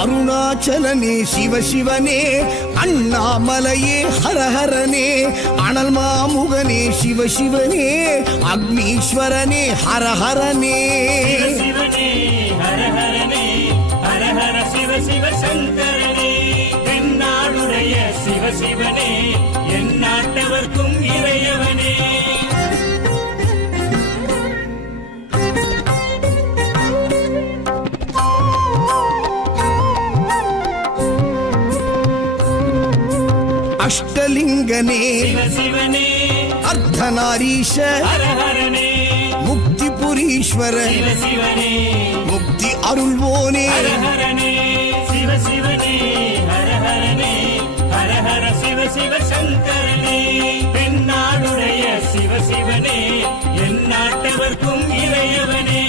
அருணாச்சலனே சிவசிவனே, அண்ணாமலையே ஹரஹரனே, அனல் மாமுகனே சிவசிவனே, அக்னீஸ்வரனே ஹரஹரனே. சிவசிவனே ஹரஹரனே, ஹரஹர சிவ சிவ சங்கரனே, தென்னாடுடைய சிவசிவனே, என் நாட்டவர்க்கும் இறையவனே. அஷ்டலிங்கனே சிவசிவனே, அர்த்தநாரீஷ ஹரஹரனே, முக்திபுரீஸ்வர சிவசிவனே, முக்தி அருள்வோனே. ஹரஹரனே சிவசிவனே, ஹரஹரனே, ஹரஹர சிவ சிவ சங்கரனே, தென்னாடுடைய சிவசிவனே, என் நாட்டவர்க்கும் இறையவனே.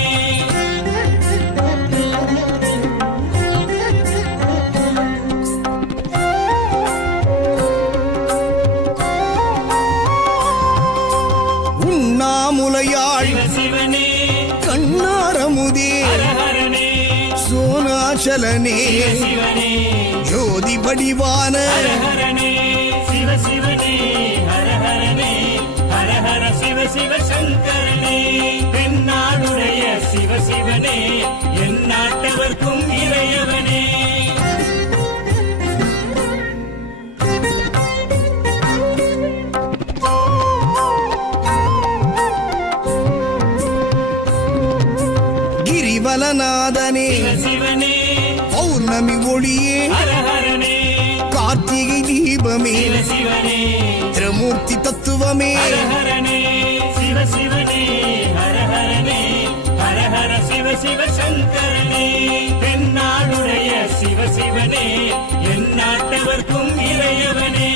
உண்ணாமுலையாள் சிவசிவனே, கண்ணாரமுதே ஹரஹரனே, சோனாச்சலனே சிவசிவனே, ஜோதி வடிவான ஹரஹரனே சிவசிவனே, ஹரஹரனே, ஹரஹர சிவ சிவ சங்கரனே, தென்னாடுடைய சிவசிவனே, என் நாட்டவர்க்கும் இறையவனே. கிரிவலநாதனே சிவசிவனே, பௌர்ணமி ஒளியே ஹரஹரனே, கார்த்திகை தீபமே சிவசிவனே, திரமூர்த்தி தத்துவமே. ஹரஹரனே சிவசிவனே, ஹரஹரனே, ஹரஹர சிவ சிவ சங்கரனே, தென்னாடுடைய சிவசிவனே, என் நாட்டவர்க்கும் இறையவனே.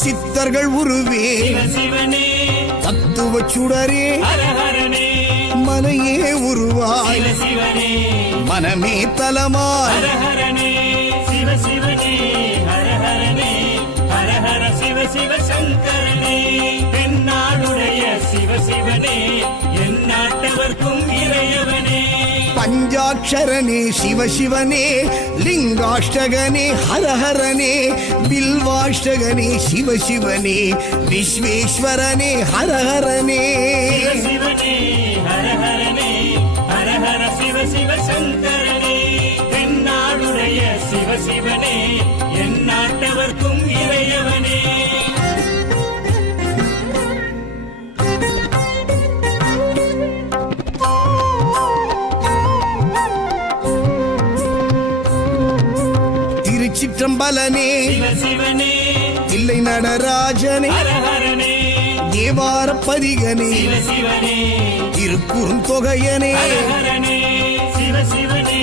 சித்தர்கள் உருவே சிவசிவனே, தத்துவ சுடரே ஹரஹரனே, மலையே உருவாய் சிவசிவனே, மனமே தலமாய். ஹரஹரனே சிவசிவனே, ஹரஹரனே, ஹரஹர சிவ சிவ சங்கரனே, தென்னாடுடைய சிவசிவனே, என் நாட்டவர்க்கும் இறையவனே. பஞ்சாட்சரனே சிவசிவனே, லிங்காஷ்டகனே ஹரஹரனே, பில்வாஷ்டகனே சிவசிவனே, விஸ்வேஸ்வரனே ஹரஹரனே. சிவசிவனே, ஹரஹரனே, ஹரஹர சிவ சிவ சங்கரனே, தென்னாடுடைய சிவசிவனே, என் நாட்டவர்க்கும் இறையவனே. திருச்சிற்றம்பலனே சிவசிவனே, தில்லை நடராஜனே, ஹரஹரனே, தேவார பதிகனே, சிவசிவனே, திருக்குறுந்தொகையனே. ஹரஹரனே சிவசிவனே,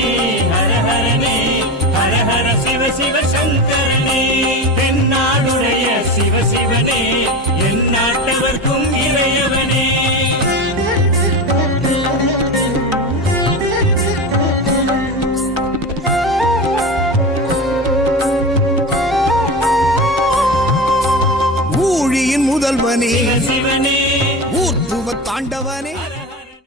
ஹரஹரனே, ஹரஹர சிவ சிவ சங்கரனே, தென்னாடுடைய சிவசிவனே, என் நாட்டவர்க்கும் இறையவனே. ஊழியின் முதல்வனே சிவசிவனே, ஊர்த்துவ தாண்டவனே.